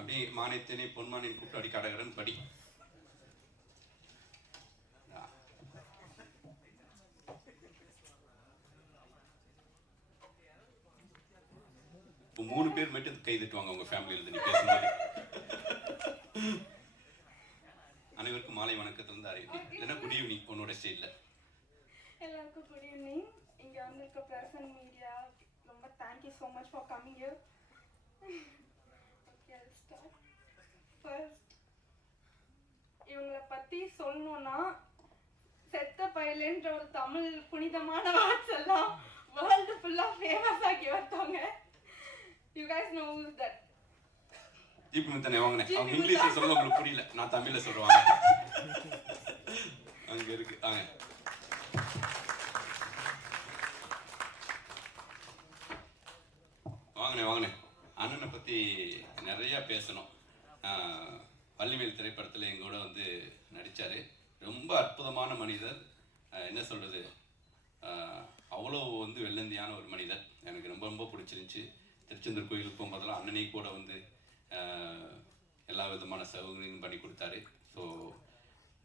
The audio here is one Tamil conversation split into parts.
அப்படியே மானியத்தினை பொன்மானியம் கூப்பிட்டு அடி கடகடன் படி இப்போ மூணு பேர் மட்டும் கை தட்டுவாங்க உங்க ஃபேமிலியில இருந்து நீ பேசும்போது அனைவருக்கும் மாலை வணக்கத்திலிருந்து அறிவிப்பி. இல்லைன்னா குட் ஈவினிங் உன்னோட ஸ்டைல்ல எல்லாருக்கும் குட் ஈவினிங் இங்க வந்திருக்க இருக்க அண்ட் மீடியா ரொம்ப thank you so much for coming you start first இவங்களை பத்தி சொல்லணும்னா செத்த பயலுன்ற ஒரு தமிழ் புனிதமான வேர்ட்ஸ் எல்லாம் வேர்ல்டு ஃபுல்லா ஃபேமஸ் ஆக்கி வந்தவங்க you guys know that GP முத்தனை வாங்கினேன். அவங்க இங்கிலீஷ்ல சொல்ல உங்களுக்கு புரியல. நான் தமிழ்ல சொல்லுவாங்க அங்க இருக்கு. வாங்க வாங்கினேன் வாங்கினேன். அண்ணனை பற்றி நிறையா பேசணும். ஆஹ், வள்ளிமேல் எங்கள் எங்கூட வந்து நடித்தார் ரொம்ப அற்புதமான மனிதர். என்ன சொல்கிறது அவ்வளோ வந்து வெள்ளந்தியான ஒரு மனிதர். எனக்கு ரொம்ப ரொம்ப பிடிச்சிருந்துச்சி. திருச்செந்தூர் கோயிலுக்கு போகும்போதெல்லாம் அண்ணனை கூட வந்து எல்லா விதமான சௌகரியங்களும் பண்ணி கொடுத்தாரு. ஸோ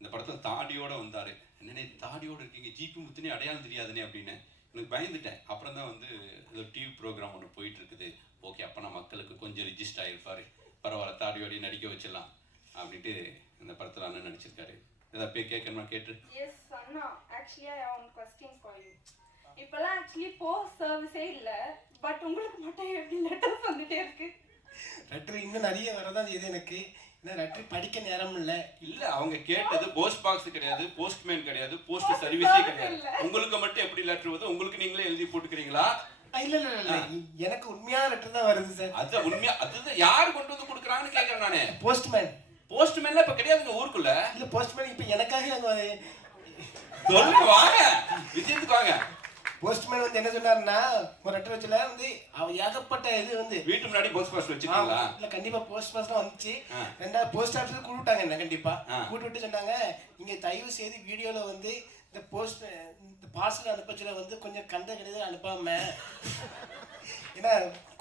இந்த படத்தில் தாடியோடு வந்தார். என்னென்ன தாடியோட இருக்கீங்க. ஜிபி முத்துனே அடையாளம் தெரியாதுனே அப்படின்னு. எனக்கு பயந்துட்டேன். அப்புறம் தான் வந்து ஏதோ டிவி ப்ரோக்ராம் ஒன்று போயிட்டு இருக்குது ஓகே அப்போ மக்களுக்கு கொஞ்சம் ரிஜிஸ்டர் ஆகிருப்பாரு பரவாயில்ல தாடியோடய நடிக்க வச்சிடலாம் அப்படின்ட்டு இந்த படத்தில் அண்ணன் நடிச்சிருக்காரு. ஏதாவது போய் கேட்கணுமா கேட்டு? Yes Anna. Actually I one question for you இப்போலாம் ஆக்சுவலி போஸ்ட் சர்வீஸே இல்ல பட் உங்களுக்கு மட்டும் எப்படி லெட்டர்ஸ் வந்துட்டே இருக்கு? லெட்டர் இன்னும் நிறைய வரதான் செய்யுது எனக்கு. லெட்டர் படிக்க நேரம் இல்லை இல்ல அவங்க கேட்டது போஸ்ட் பாக்ஸ் கிடையாது போஸ்ட்மேன் கிடையாது போஸ்ட் சர்வீஸே கிடையாது. உங்களுக்கு மட்டும் எப்படி லெட்டர் வருது உங்களுக்கு நீங்களே எழுதி போட்டுக்கிறீங்களா? இல்லை இல்லை இல்லை எனக்கு உண்மையான லெட்டர் தான் வருது சார் அது உண்மையா அதுதான் யார் கொண்டு வந்து கொடுக்குறாங்கன்னு கேட்கறேன் நானு. போஸ்ட்மேன் போஸ்ட்மேன்ல இப்ப கிடையாதுங்க ஊருக்குள்ள. இல்லை போஸ்ட்மேன் இப்போ எனக்காக அங்கே சொல்லுங்க வாங்க. விஷயத்துக்கு வாங்க. போஸ்ட்மேன் வந்து என்ன சொன்னாருன்னா ஒரு லெட்டர் வச்சுல வந்து அவ ஏகப்பட்ட இது வந்து வீட்டு முன்னாடி போஸ்ட் பாக்ஸ் வச்சிருக்கீங்களா இல்ல கண்டிப்பா போஸ்ட் பாஸ்லாம் வந்துச்சு. ரெண்டாவது போஸ்ட் ஆஃபீஸ் கூட்டு விட்டாங்க என்ன கண்டிப்பா. விட்டு சொன்னாங்க நீங்க தயவு செய்து வீடியோல வந்து இந்த போஸ்ட் இந்த பார்சல் அனுப்பச்சுல வந்து கொஞ்சம் கண்ட கிடையாது அனுப்பாம. ஏன்னா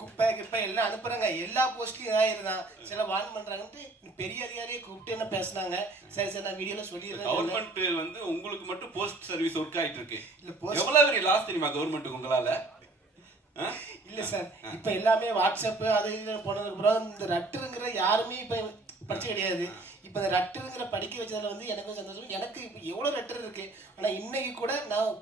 குப்பை கிப்பை எல்லாம் அனுப்புறாங்க. எல்லா போஸ்ட்லயும் இதாயிருதான் சில வான் பண்றாங்கன்ட்டு பெரிய அதிகாரியை கூப்பிட்டு என்ன பேசுனாங்க. சரி சரி நான் வீடியோல சொல்லிடுறேன் கவர்மெண்ட் வந்து உங்களுக்கு மட்டும் போஸ்ட் சர்வீஸ் ஒர்க் ஆயிட்டு இருக்கு இல்ல போஸ்ட் எவ்வளவு பெரிய லாஸ் தெரியுமா கவர்மெண்ட்டுக்கு உங்களால? இல்ல சார். இப்ப எல்லாமே வாட்ஸ்அப் அது போனதுக்கு அப்புறம் இந்த ரட்டுங்கிற யாருமே இப்ப படிச்சு கிடையாது. இப்ப இந்த ரட்டருங்கிற படிக்க வச்சதுல வந்து எனக்கும் சந்தோஷம். எனக்கு இப்ப எவ்வளவு ரட்டர் இருக்கு. ஆனா இன்னைக்கு கூட நான்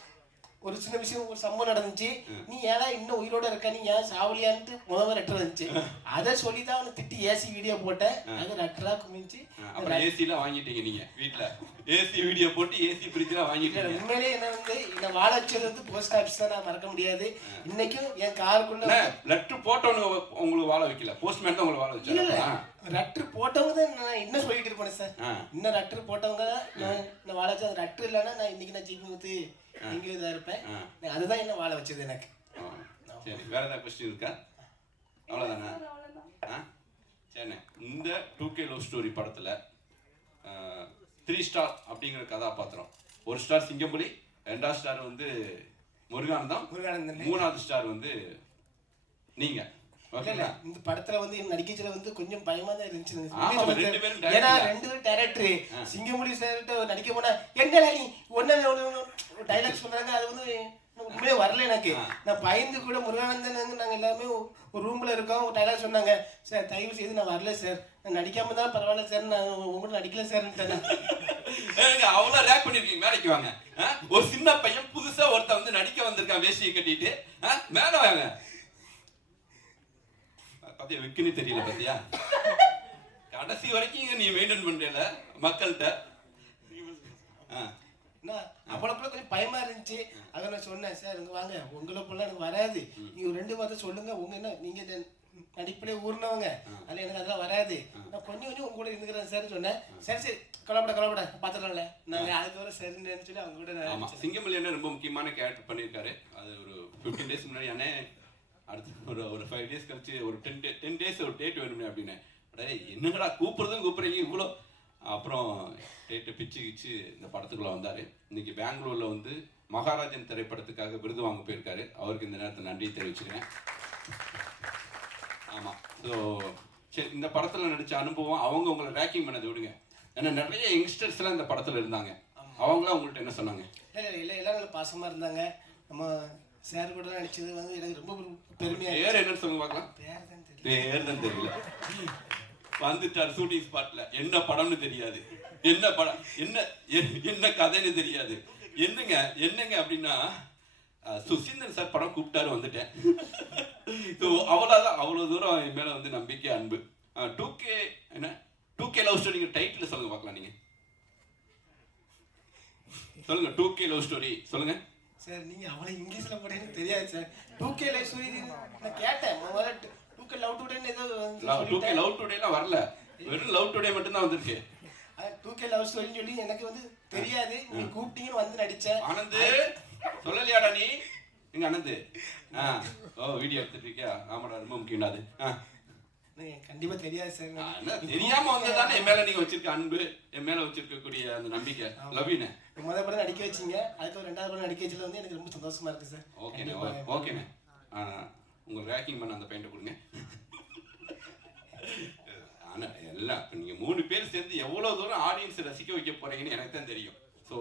ஒரு சின்ன விஷயம் ஒரு சம்பவம் நடந்துச்சு. நீ ஏடா இன்னும் உயிரோட இருக்க? நீ ஏன் சாவலியான்ட்டு முத முத லெட்டர் வந்துச்சு. அதை சொல்லி தான் அவனை திட்டி ஏசி வீடியோ போட்டேன். அது லெட்டரா குமிச்சு அப்புறம் ஏசி எல்லாம் வாங்கிட்டீங்க நீங்க வீட்ல. ஏசி வீடியோ போட்டு ஏசி ஃப்ரிட்ஜ் எல்லாம் வாங்கிட்டீங்க. உண்மையிலேயே என்ன வந்து என்ன வாழ வச்சது வந்து போஸ்ட் ஆஃபீஸ் தான் நான் மறக்க முடியாது. இன்னைக்கும் என் காருக்குள்ள லெட்டர் போட்டவனு உங்களுக்கு வாழ வைக்கல? போஸ்ட்மேன் தான் உங்களை வாழ வச்சாரு லெட்டர் போட்டவங்க தான் நான் இன்னும் சொல்லிட்டு இருப்பேன் சார். இன்னும் லெட்டர் போட்டவங்க தான் நான் வாழ வச்சது அந்த லெட்டர் இல்லைன்னா நான் இன்னைக்கு நான் ஜிபி முத்து எங்கேயோ இதாக இருப்பேன். ஆ. அதுதான் என்ன வாழ வச்சது எனக்கு. ஆ, சரி வேற ஏதாவது கொஸ்டின் இருக்கா? அவ்வளவுதான்? ஆ சரிண்ணே. இந்த டூ கே லவ் ஸ்டோரி படத்துல த்ரீ ஸ்டார் அப்படிங்கிற கதாபாத்திரம். ஒரு ஸ்டார் சிங்கம்புலி ரெண்டாவது ஸ்டார் வந்து முருகானந்தம் முருகானந்தன். மூணாவது ஸ்டார் வந்து நீங்க. இல்ல, இல்ல, ஓகேங்களா இந்த படத்துல வந்து நடிக்கச்சுல வந்து கொஞ்சம் பயமா தான் இருந்துச்சு. ஏன்னா. ரெண்டு பேரும் டைரக்டர். சிங்கமுடி சார்கிட்ட நடிக்க போனா எங்க நீ? ஒன்னு டைலாக் சொல்றாங்க அது வந்து உண்மையே வரல எனக்கு. நான் பயந்து கூட முருகானந்தன் வந்து நாங்க எல்லாமே ஒரு ரூம்ல இருக்கோம். ஒரு டைலாக் சொன்னாங்க சார் தயவு செய்து நான் வரல சார். நான் நடிக்காம தான் பரவாயில்ல சார். நான் உங்கள்கிட்ட நடிக்கல சார்ன்ட்டேன் ஏங்க, அவ்வளவு ரேக் பண்ணிருக்கீங்க மேடைக்கு வாங்க? ஒரு சின்ன பையன் புதுசா ஒருத்தன் வந்து நடிக்க வந்திருக்கான் வேஷ்டியை கட்டிட்டு? மேல வாங்க. பாத்தியா விக்குன்னு தெரியல பாத்தியா? கடைசி வரைக்கும் நீ மெயின்டைன் பண்றல மக்கள்கிட்ட. அவ்வளோக்குள்ள கொஞ்சம் பயமா இருந்துச்சு. அதை நான் சொன்னேன் சார் இங்க வாங்க. உங்களை போல எனக்கு வராது. நீங்க ரெண்டு வார்த்தை சொல்லுங்க. உங்க என்ன நீங்க என்ன- நடிப்புலேயே ஊர்னவங்க. அதில் எனக்கு அதெல்லாம் வராது. நான் கொஞ்சம் கொஞ்சம் உங்க கூட இருந்துக்கிறேன் சார் சொன்னேன். சரி சரி. கலப்பட கலப்பட பார்த்துடலாம்ல. நாங்கள் அதுக்கப்புறம் சரின்னு சொல்லி அவங்க கூட நான் ஆமா. சிங்கம் இல்லைன்னா ரொம்ப முக்கியமான கேரக்டர் பண்ணியிருக்காரு. அது ஒரு ஃபிஃப்டீன் டேஸ் முன்னாடி அண்ணே அடுத்து ஒரு ஒரு ஃபைவ் டேஸ் கழிச்சு ஒரு டென் டே டென் டேஸ் ஒரு டேட் வேணுமே அப்படின்னு. என்னங்கடா கூப்பிடுறதும் கூப்பிடுறீங்க இவ்வளோ அப்புறம் டேட்டு பிச்சு கிச்சு இந்த படத்துக்குள்ள வந்தாரு. இன்னைக்கு பெங்களூர்ல வந்து மகாராஜன் திரைப்படத்துக்காக விருது வாங்க போயிருக்காரு. அவருக்கு இந்த நேரத்தில் நன்றி தெரிவிச்சுக்கிறேன். ஆமா. ஸோ சரி இந்த படத்துல நடிச்ச அனுபவம் அவங்க உங்களை ரேக்கிங் பண்ணதை விடுங்க. ஏன்னா நிறைய யங்ஸ்டர்ஸ் எல்லாம் இந்த படத்துல இருந்தாங்க. அவங்களாம் உங்கள்ட்ட என்ன சொன்னாங்க? இல்லை இல்லை எல்லாரும் பாசமாக இருந்தாங்க. நம்ம சார் கூட நடிச்சது வந்து எனக்கு ரொம்ப பெருமையாக பேர் என்னன்னு சொல்லுங்க பார்க்கலாம். பேர் தான் தெரியல. பேர் தான் தெரியல வந்துட்டார் ஷூட்டிங் ஸ்பாட்ல என்ன படம்னு தெரியாது. என்ன படம் என்ன என்ன கதைன்னு தெரியாது. என்னங்க என்னங்க அப்படின்னா சுசீந்திரன் சார் படம் கூப்பிட்டாரு வந்துட்டேன். ஸோ அவ்வளோதான் அவ்வளோ தூரம் என் மேலே வந்து நம்பிக்கை அன்பு. டூ கே என்ன? Two K love story title சொல்லுங்க பார்க்கலாம் நீங்க. சொல்லுங்க டூ கே லவ் ஸ்டோரி சொல்லுங்க. சார் நீங்க அவ்வளவு இங்கிலீஷ்ல போட்டீங்கன்னு தெரியாது சார். டூ கே லைஃப் நான் கேட்டேன். முதல்ல டூ கே லவ் டுடேன்னு ஏதோ டூ கே லவ் டுடேலாம் வரல. வெறும் லவ் டுடே மட்டும்தான் வந்திருக்கு. டூ கே லவ் ஸ்டோரின்னு சொல்லி எனக்கு வந்து தெரியாது. நீங்க கூப்பிட்டீங்கன்னு வந்து நடிச்சேன். ஆனந்து சொல்லலையாடா நீ? எங்க ஆனந்து? ஆ. ஓ வீடியோ எடுத்துட்டு இருக்கியா? ஆமாடா ரொம்ப முக்கியம் அது. ஆ. கண்டிப்பா தெரியாது சார். தெரியாம வந்ததானே என் மேல நீங்க வச்சிருக்க அன்பு என் மேல வச்சிருக்கக்கூடிய அந்த நம்பிக்கை. லவ்யூனே முதல் படம் நடிக்க வச்சீங்க அதுக்கு ரெண்டாவது படம் நடிக்க வச்சதுல வந்து எனக்கு ரொம்ப சந்தோஷமா இருக்கு சார். ஓகேண்ணே. ஓகேண்ணே உங்களுக்கு ரேக்கிங் பண்ண அந்த பெயிண்ட்டை கொடுங்க. ஆனா எல்லாம் இப்ப நீங்க மூணு பேர் சேர்ந்து எவ்வளவு தூரம் ஆடியன்ஸ் ரசிக்க வைக்க போறீங்கன்னு எனக்கு தான் தெரியும். ஸோ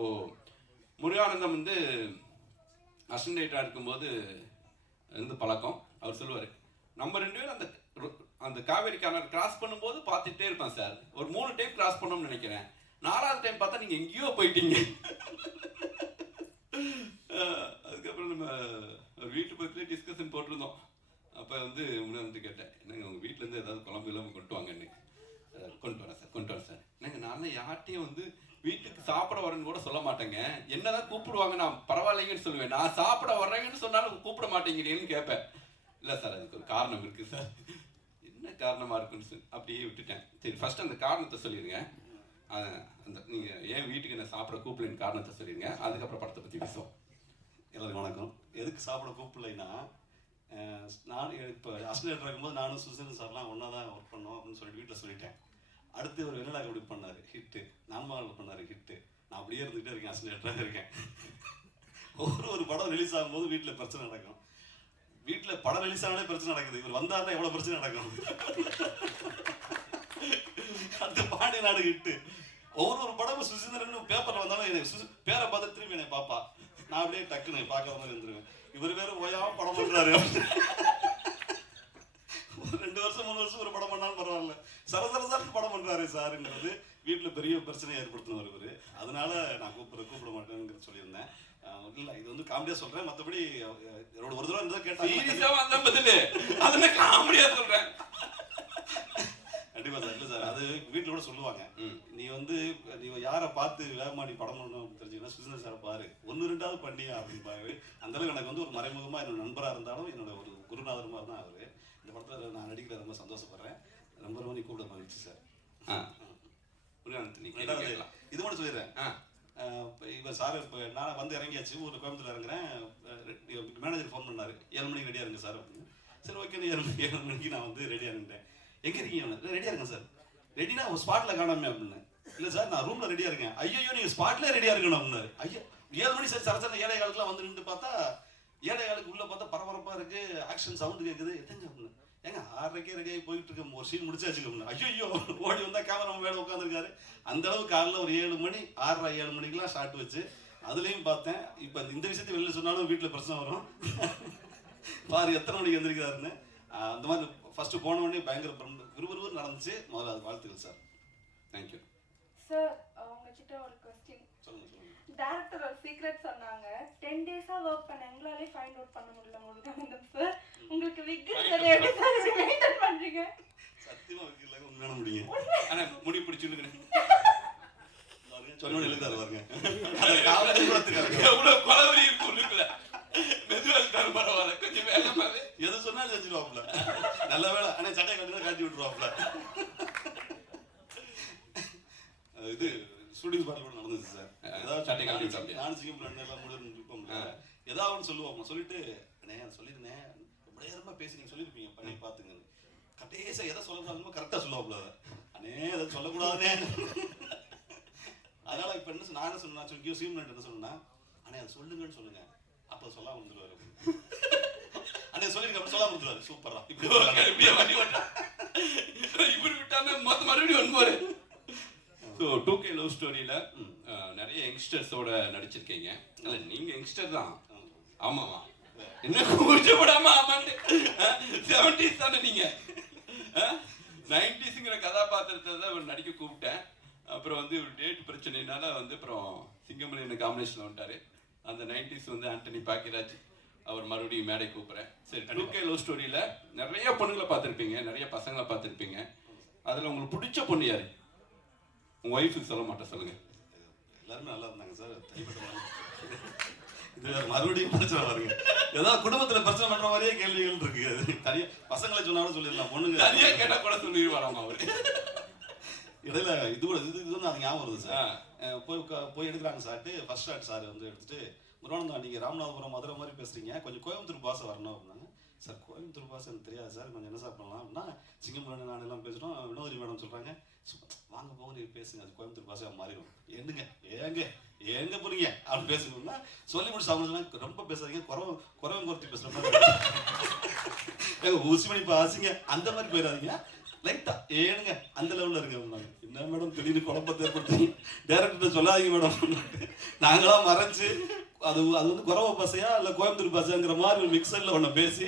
முருகானந்தம் வந்து அசன்டேட்டா இருக்கும்போது இருந்து பழக்கம். அவர் சொல்லுவாரு நம்ம ரெண்டு பேரும் அந்த அந்த காவேரி கார்னர் கிராஸ் பண்ணும்போது பார்த்துட்டே இருப்பேன் சார் ஒரு மூணு டைம் கிராஸ் பண்ணணும்னு நினைக்கிறேன். நாலாவது டைம் பார்த்தா நீங்கள் எங்கேயோ போயிட்டீங்க. அதுக்கப்புறம் நம்ம ஒரு வீட்டு பக்கத்துலேயே டிஸ்கஷன் போட்டிருந்தோம். அப்போ வந்து முன்னாடி கேட்டேன் என்னங்க உங்கள் வீட்டிலேருந்து ஏதாவது குழம்பு இல்லாமல் கொண்டு வாங்கன்னு கொண்டு வரேன் சார் கொண்டு வரேன் சார் என்னங்க நான் யார்ட்டையும் வந்து வீட்டுக்கு சாப்பிட வரேன்னு கூட சொல்ல மாட்டேங்க. என்னதான் கூப்பிடுவாங்க நான் பரவாயில்லைங்கன்னு சொல்லுவேன். நான் சாப்பிட வர்றேங்கன்னு சொன்னாலும் கூப்பிட மாட்டேங்கிறீங்கன்னு கேட்பேன். இல்லை சார் அதுக்கு ஒரு காரணம் இருக்குது சார் காரணமாக இருக்குன்னு அப்படியே விட்டுட்டேன். சரி ஃபர்ஸ்ட் அந்த காரணத்தை சொல்லிடுங்க அந்த நீங்கள் ஏன் வீட்டுக்கு என்ன சாப்பிட கூப்பிடலன்னு காரணத்தை சொல்லிடுங்க அதுக்கப்புறம் படத்தை பற்றி பேசுவோம். எல்லாருக்கும் வணக்கம். எதுக்கு சாப்பிட கூப்பிடலைன்னா நான் இப்போ அசிஸ்டன்ட் இருக்கும்போது நானும் சுசன் சார்லாம் ஒன்றா தான் ஒர்க் பண்ணோம் அப்படின்னு சொல்லிட்டு வீட்டில் சொல்லிட்டேன். அடுத்து ஒரு வெள்ளலா கபடி பண்ணார்? ஹிட்டு நான்மாவில் பண்ணார் ஹிட்டு நான் அப்படியே இருந்துகிட்டே இருக்கேன் அசிஸ்டன்டாக இருக்கேன். ஒரு ஒரு படம் ரிலீஸ் ஆகும்போது வீட்டில் பிரச்சனை நடக்கும். வீட்டில் படம் ரிலீஸ் ஆனாலே பிரச்சனை நடக்குது. இவர் வந்தாருன்னா எவ்வளோ பிரச்சனை நடக்கும்? அடுத்து பாண்டிய நாடு ஹிட்டு ஒவ்வொரு ஒரு படமும் சுசீந்திரன் பேப்பரில் வந்தாலும் எனக்கு சுசி- பேரை பார்த்து திரும்பி என்னை பாப்பா நான் அப்படியே டக்குன்னு பார்க்காத மாதிரி இருந்துருவேன். இவர் பேரும் ஓயாமல் படம் பண்ணுறாரு ரெண்டு வருஷம் மூணு வருஷம் ஒரு படம் பண்ணாலும் பரவாயில்ல. சரசர படம் பண்ணுறாரு சாருங்கிறது வீட்டுல பெரிய பிரச்சனையை ஏற்படுத்தினவர் இவரு அதனால நான் கூப்பிட கூப்பிட மாட்டேங்கிறது சொல்லியிருந்தேன் இல்ல இது வந்து காமெடியா சொல்றேன். மத்தபடி என்னோட ஒரு தடவை இருந்ததை கேட்டாங்க சீரியஸா வந்த பதிலு. அதை நான் காமெடியா சொல்றேன்? கண்டிப்பா சார் இல்ல சார் அது வீட்டுல கூட சொல்லுவாங்க. நீ வந்து நீ யாரை பார்த்து வேகமா நீ படம் பண்ணணும் அப்படின்னு தெரிஞ்சுக்கன்னா சுசிந்தர் சார் பாரு. ஒன்னு ரெண்டாவது பண்ணியா அப்படின்பாரு அந்த அளவுக்கு எனக்கு வந்து ஒரு மறைமுகமா என்னோட நண்பரா இருந்தாலும் என்னோட ஒரு குருநாதருமா தான் அவரு. இந்த படத்துல நான் நடிக்கிற ரொம்ப சந்தோஷப்படுறேன். ரொம்ப ரொம்ப நீ கூப்பிட மகிழ்ச்சி சார். இது மட்டும் சொல்லிடுறேன். இப்போ சார் இப்போ நான் வந்து இறங்கியாச்சு ஒரு கோயம்புத்தூர் இறங்குறேன். மேனேஜர் ஃபோன் பண்ணார். ஏழு மணிக்கு ரெடியாக இருங்க சார் அப்படின்னு. சரி ஓகே ஏழு மணி ஏழு மணிக்கு நான் வந்து ரெடியாக இருந்தேன் எங்கே இருக்கீங்க ரெடியாக இருக்கேன் சார். ரெடினா ஸ்பாட்டில் காணாமே அப்படின்னு. இல்லை சார் நான் ரூமில் ரெடியாக இருக்கேன். ஐயோ நீங்கள் ஸ்பாட்டில் ரெடியாக இருக்கணும் அப்படின்னாரு ஐயோ ஏழு மணி சார் சரசர ஏழை காலத்தில் வந்து நின்று பார்த்தா ஏழை காலுக்கு உள்ளே பார்த்தா பரபரப்பாக இருக்குது ஆக்ஷன் சவுண்டு கேட்குது என்னங்க அப்படின்னு. ஏங்க ஆறரைக்கே ரெடி ஆகி போயிட்டு இருக்கோம் ஒரு சீன் முடிச்சாச்சு அப்படின்னு ஐயோ ஓடி வந்தா கேமரா மேல உட்காந்துருக்காரு அந்த அளவுக்கு காலைல ஒரு ஏழு மணி ஆறரை ஏழு மணிக்கெல்லாம் ஷார்ட் வச்சு அதுலயும் பார்த்தேன். இப்ப இந்த விஷயத்தை வெளில சொன்னாலும் வீட்டுல பிரச்சனை வரும். பாரு எத்தனை மணிக்கு எந்திரிக்கிறாருன்னு. ஆஹ் அந்த மாதிரி ஃபர்ஸ்ட் போன உடனே பயங்கர விறுவிறுன்னு நடந்துச்சு. முதல்ல அது வாழ்த்துக்கள் சார் you. சார் உங்ககிட்ட ஒரு கொஸ்டின் சொல்லுங்க சொல்லுங்க. டேரக்டர் ஒரு சீக்ரெட் சொன்னாங்க. டென் டேஸா ஒர்க் பண்ண எங்களாலே ஃபைண்ட் அவுட் பண்ண முடியல முருகானந்தம் சார் உங்களுக்கு விக் எப்படி சார் இப்படி மெயின்டைன் பண்றீங்க சத்தியமா உண்மையான ஆனா, முடி பிடிச்சிருக்கிறேன். பாருங்க, சொன்ன உடனே எழுதாரு பாருங்க அதை. எவ்வளவு இருக்கு உள்ளுக்குள்ள. மெதுவா இருந்தாலும் பரவாயில்ல. கொஞ்சம் வேகமாவே. எது சொன்னாலும் செஞ்சிருவாப்புல நல்ல வேலை அண்ணே சட்டை கட்டி காட்டி விட்டுருவாப்ல இது ஸ்டூடியோஸ் பாட்டில் கூட நடந்துச்சு சார் ஏதாவது சட்டை விட்டாப்லையா? நான் சிங்கம் எல்லாம் முடிவு ஏதாவது ஒன்று சொல்லிட்டு அண்ணே அதை சொல்லிருந்தேன் நேரமா பேசி நீங்க சொல்லியிருப்பீங்க பண்ணி பார்த்துங்க கடைசியா எதை சொல்லக்கூடாதுமோ கரெக்டாக சொல்லுவாப்ல அதை அண்ணே அதை சொல்லக்கூடாதுனே அதனால இப்போ என்ன நான் சொன்னா சொல்லி சீமன் என்ன சொன்னா அண்ணே அதை சொல்லுங்கன்னு சொல்லுங்க. அப்போ சொல்லாம வந்துருவாரு அண்ணே சொல்லிருங்க அப்படி சொல்லாம வந்துருவாரு சூப்பரா இப்படி இப்படியே ஓட்டுறான். இவரு விட்டாம மறுபடியும் ஒன்பது ஸோ டூ கே லவ் ஸ்டோரியில் நிறைய யங்ஸ்டர்ஸோட நடிச்சிருக்கீங்க. இல்ல நீங்க யங்ஸ்டர் தான். ஆமாமா என்ன கூச்சப்படாம ஆமாண்டு? செவன்டிஸ் தானே நீங்க. நைன்டிஸுங்கிற கதாபாத்திரத்தை தான் இவர் நடிக்க கூப்பிட்டேன். அப்புறம் வந்து ஒரு டேட் பிரச்சனைனால வந்து அப்புறம் சிங்கமணி என்ன காம்பினேஷன் வந்துட்டாரு. அந்த நைன்டிஸ் வந்து ஆண்டனி பாக்கியராஜ் அவர் மறுபடியும் மேடை கூப்பிடுறேன். சரி டூ கே லவ் ஸ்டோரியில் நிறைய பொண்ணுங்களை பார்த்துருப்பீங்க நிறைய பசங்களை பார்த்துருப்பீங்க. அதில் உங்களுக்கு பிடிச்ச பொண்ணு யாரு? உங்க ஒய்ஃபுக்கு சொல்ல மாட்டேன் சொல்லுங்க. எல்லாருமே நல்லா இருந்தாங்க சார். தனிப்பட்ட. இது மறுபடியும் பிரச்சனை வருங்க. ஏதாவது குடும்பத்துல பிரச்சனை பண்ற மாதிரியே கேள்விகள் இருக்கு. அது தனியா பசங்களை சொன்னாலும் சொல்லிடலாம் பொண்ணுங்க தனியா கேட்டா கூட சொல்லிடுவாராமா அவரு. இடையில இது கூட இது இது அது ஞாபகம் வருது. சார். போய் போய் எடுக்கிறாங்க சார்ட்டு ஃபர்ஸ்ட் ஷாட் சார் வந்து எடுத்துட்டு முருகானந்தா நீங்க ராமநாதபுரம் மதுரை மாதிரி பேசுறீங்க கொஞ்சம் கோயம்புத்தூர் பாசை வரணும் அப்படின்னாங்க. சார் கோயம்புத்தூர் பாஷை எனக்கு தெரியாது சார். கொஞ்சம் என்ன சார் பண்ணலாம்? அப்படின்னா சிங்கம்பரம் நான் எல்லாம் பேசுறோம் வினோதரி மேடம் சொல்கிறாங்க "சு- வாங்க போங்க நீங்கள் பேசுங்க. அது கோயம்புத்தூர் பாசையா மாறிடும். என்னங்க ஏங்க எங்க போறீங்க? அப்படின்னு பேசணும்னா சொல்லி முடிச்சு அவங்க ரொம்ப பேசாதீங்க. குறவ குறவன் குறைச்சி பேசுகிறேன் மாதிரி ஊசி மணி பாசிங்க அந்த மாதிரி போயிடாதீங்க. லைட்டா ஏனுங்க அந்த லெவலில் இருங்க என்ன மேடம் திடீர்னு குழப்பத்தை ஏற்படுத்தி டேரக்டர் சொல்லாதீங்க மேடம் நாங்களாம் மறைச்சு அது அது வந்து குறவ பசையா இல்ல கோயம்புத்தூர் பசங்கிற மாதிரி ஒரு மிக்சர்ல ஒண்ணு பேசி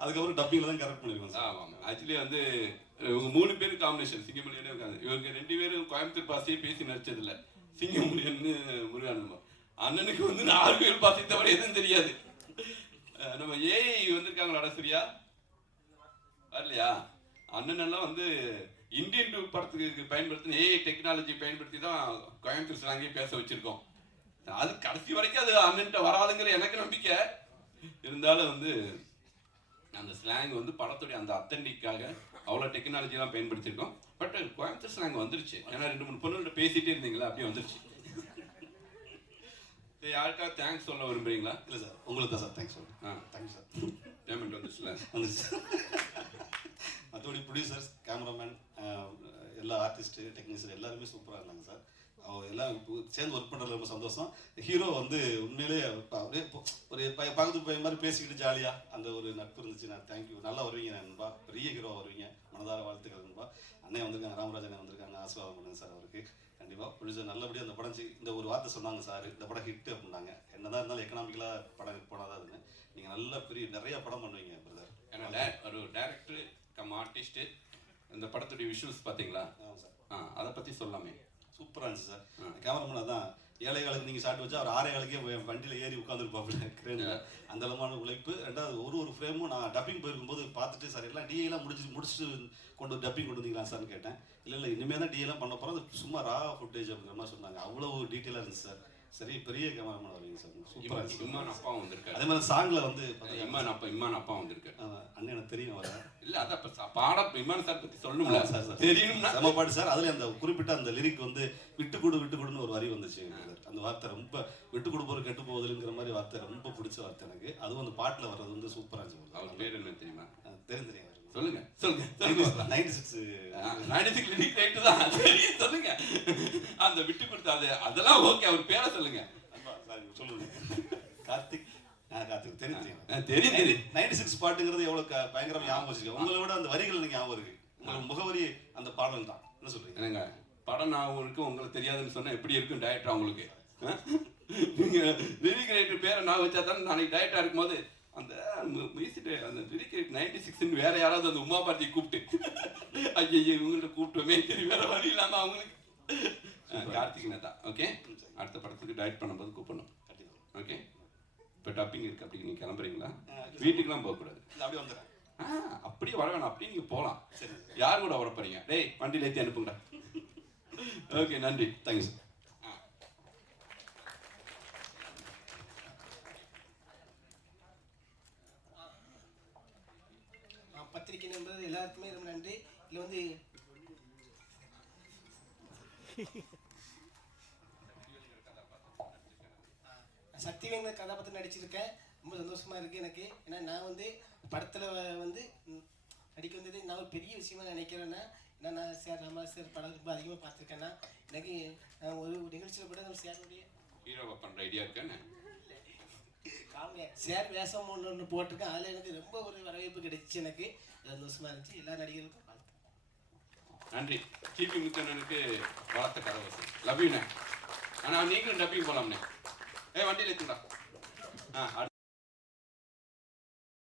அதுக்கப்புறம் டப்பிங்ல தான் கரெக்ட் பண்ணிருக்கோம் சார். ஆமா ஆக்சுவலி வந்து இவங்க மூணு பேரும் காம்பினேஷன் சிங்கமுடியனே இருக்காங்க இவங்க ரெண்டு பேரும் கோயம்புத்தூர் பாசையே பேசி நடிச்சது இல்ல சிங்கமுடியன்னு முருகானந்தம். அண்ணனுக்கு வந்து நாலு பேர் பாசை தவிர எதுவும் தெரியாது. நம்ம ஏஐ வந்திருக்காங்களா சரியா வரலையா? அண்ணன் எல்லாம் வந்து இந்தியன் டூ படத்துக்கு பயன்படுத்தின ஏஐ டெக்னாலஜி பயன்படுத்தி தான் கோயம்புத்தூர் ஸ்லாங்கே பேச வச்சிருக்கோம். அது கடைசி வரைக்கும் அது அண்ணன்ட்ட வராதுங்கிற எனக்கு நம்பிக்கை. இருந்தாலும் வந்து அந்த ஸ்லாங் வந்து படத்துடைய அந்த அத்தன்டிக்காக அவ்வளோ டெக்னாலஜிலாம் பயன்படுத்தியிருக்கோம். பட் கோயம்புத்தூர் ஸ்லாங் வந்துருச்சு. ஏன்னா ரெண்டு மூணு பொண்ணுகிட்ட பேசிட்டே இருந்தீங்களா? அப்படியே வந்துருச்சு. சரி, யாருக்காவது தேங்க்ஸ் சொல்ல விரும்புறீங்களா? இல்ல சார் உங்களுக்கு தான் சார் தேங்க்ஸ் ஆ. Thanks sir. பேமெண்ட் வந்துச்சுல வந்துச்சு மற்றபடி ப்ரொடியூசர்ஸ் கேமராமேன் எல்லா ஆர்டிஸ்ட்டு டெக்னீஷியன் எல்லாருமே சூப்பராக இருந்தாங்க சார். எல்லாம் சேர்ந்து ஒர்க் பண்ணுறது ரொம்ப சந்தோஷம். ஹீரோ வந்து உண்மையிலே அப்படியே ஒரு பைய பக்கத்து பையன் மாதிரி பேசிக்கிட்டு ஜாலியாக அந்த ஒரு நட்பு இருந்துச்சு. நான் தேங்க்யூ நல்லா வருவீங்க நண்பா. பெரிய ஹீரோ வருவீங்க. மனதார வாழ்த்துக்கள் நண்பா. அண்ணன் வந்திருக்காங்க ராமராஜ் அண்ணன் வந்திருக்காங்க. ஆசீர்வாதம் பண்ணுங்க சார் அவருக்கு. கண்டிப்பாக ப்ரொடியூசர் நல்லபடியாக அந்த படம் இந்த ஒரு வார்த்தை சொன்னாங்க சார். இந்த படம் ஹிட் அப்படின்னாங்க. என்னதான் இருந்தாலும் எக்கனாமிக்கலாக படம் போனாதான் அதுன்னு. நீங்கள் நல்ல பெரிய நிறைய படம் பண்ணுவீங்க பிரதர் ஏன்னா ஒரு டேரக்டர் கம் ஆர்டிஸ்ட் இந்த படத்துடைய விஷுவல்ஸ் பார்த்தீங்களா ஆமாம் சார். ஆ அதை பற்றி சொல்லாமே. சூப்பராக இருந்துச்சு சார். கேமராமேன் அதான் ஏழை காலுக்கு நீங்கள் ஷாட் வச்சா அவர் ஆறே காலுக்கே போய் வண்டியில் ஏறி உட்காந்துருப்பாப்புல கிரேனில் அந்த அளவான உழைப்பு. ரெண்டாவது ஒரு ஒரு ஃப்ரேமும் நான் டப்பிங் போயிருக்கும்போது பார்த்துட்டு சார் எல்லாம் டிஏலாம் முடிச்சு முடிச்சுட்டு கொண்டு டப்பிங் கொண்டு வந்தீங்களா சார்னு கேட்டேன். இல்லை இல்லை இனிமேல் தான் டிஏலாம் பண்ண போகிறோம் அது சும்மா ரா ஃபுட்டேஜ் அப்படிங்கிற மாதிரி சொன்னாங்க. அவ்வளோ டீட்டெயிலாக இருந்துச்சு சார். சரி பெரிய கேமராமேன் வருவீங்க சார். இருந்துச்சு. இம்மான் அப்பாவும் வந்திருக்காரு. அதே மாதிரி சாங்கில் வந்து இம்மான் அப்பா இம்மான் அப்பா வந்திருக்காரு. அண்ணன் எனக்கு தெரியும் வர இல்ல அதான் இப்ப பாட இம்மான் சார் பத்தி சொல்லணும்ல. Sir sir. தெரியணும்னா செம பாட்டு சார். அதுல அந்த குறிப்பிட்ட அந்த லிரிக் வந்து விட்டு கொடு விட்டு கொடுன்னு ஒரு வரி வந்துச்சு. அந்த வார்த்தை ரொம்ப விட்டு கொடுப்போர் கெட்டு போகுதுங்கிற மாதிரி வார்த்தை ரொம்ப பிடிச்ச வார்த்தை எனக்கு. அதுவும் அந்த பாட்டுல வர்றது வந்து சூப்பரா இருந்துச்சு. அவர் பேர் என்ன தெரியுமா? தெரியும் தெரியும். சொல்லுங்க. சொல்லுங்க. சொல்லுங்க. Ninety six ninety lyric writer தான். சொல்லுங்க. அந்த விட்டு கொடுத்த அது அதெல்லாம் ஓகே அவர் பேரை சொல்லுங்க. சொல்லுங்க. கார்த்திக் கார்த்திக் தெரியும் தெரியும். தெரியும் நைன்டி சிக்ஸ் பாட்டுங்கிறது எவ்வளவு க- பயங்கரமா ஞாபகம் வச்சுக்கோங்க உங்களை விட அந்த வரிகள் எனக்கு ஞாபகம் இருக்கு. உங்களுக்கு முகவரி அந்த பாடல் தான். என்ன சொல்றீங்க? என்னங்க? படம் நான் இருக்கு உங்களுக்கு தெரியாதுன்னு சொன்னா எப்படி இருக்கும் டயட் அவங்களுக்கு ஆ? நீங்க லிரிக் ரைட்டர் பேரை நான் வச்சா தானே நாளைக்கு டயட்டா இருக்கும்போது அந்த மியூசிக் அந்த லிரிக் நைன்டி சிக்ஸ்னு வேற யாராவது அந்த உமா பார்த்தி கூப்பிட்டு ஐயோ இவங்கள்ட்ட கூப்பிட்டோமே சரி வேற வழி இல்லாம அவங்களுக்கு. ஆ, கார்த்திக் தான் ஓகே? அடுத்த படத்துக்கு டயட் பண்ணும்போது கூப்பிடணும். ஓகே? இப்போ டப்பிங் இருக்கு அப்படி நீங்க கிளம்புறீங்களா. வீட்டுக்குலாம் போகக்கூடாது. அப்படியே வந்துடுறேன். ஆ அப்படியே வர வேணாம் அப்படியே நீங்க போகலாம். சரி. யார் கூட வர போறீங்க? டேய் வண்டியில ஏற்றி அனுப்புங்கடா. ஓகே நன்றி. தேங்க்யூ சார் எல்லாருக்குமே ரொம்ப நன்றி. இதில் வந்து சக்திவேங்க கதாபாத்திரம் நடிச்சிருக்கேன். ரொம்ப சந்தோஷமா இருக்கு எனக்கு. ஏன்னா நான் வந்து படத்துல வந்து நடிக்க வந்தது நான் ஒரு பெரிய விஷயமா நினைக்கிறேன்னா ஏன்னா நான் சார் ராமா சார் படம் ரொம்ப அதிகமாக பார்த்துருக்கேன்னா எனக்கு நான் ஒரு நிகழ்ச்சியில் கூட நம்ம சாருடைய ஹீரோவை பண்ணுற ஐடியா இருக்கேன்னு சேர் வேஷம் ஒன்று ஒன்று போட்டிருக்கேன். அதில் எனக்கு ரொம்ப ஒரு வரவேற்பு கிடைச்சி எனக்கு. சந்தோஷமாக இருந்துச்சு. எல்லா நடிகர்களுக்கும் வாழ்த்து. நன்றி. டிபி முத்தனனுக்கு வளர்த்த கதவு லவ்யூண்ணே ஆனால் நீங்களும் டப்பிங் போகலாம்ண்ணே ஏ வண்டியில் ஏற்றுண்டா ஆ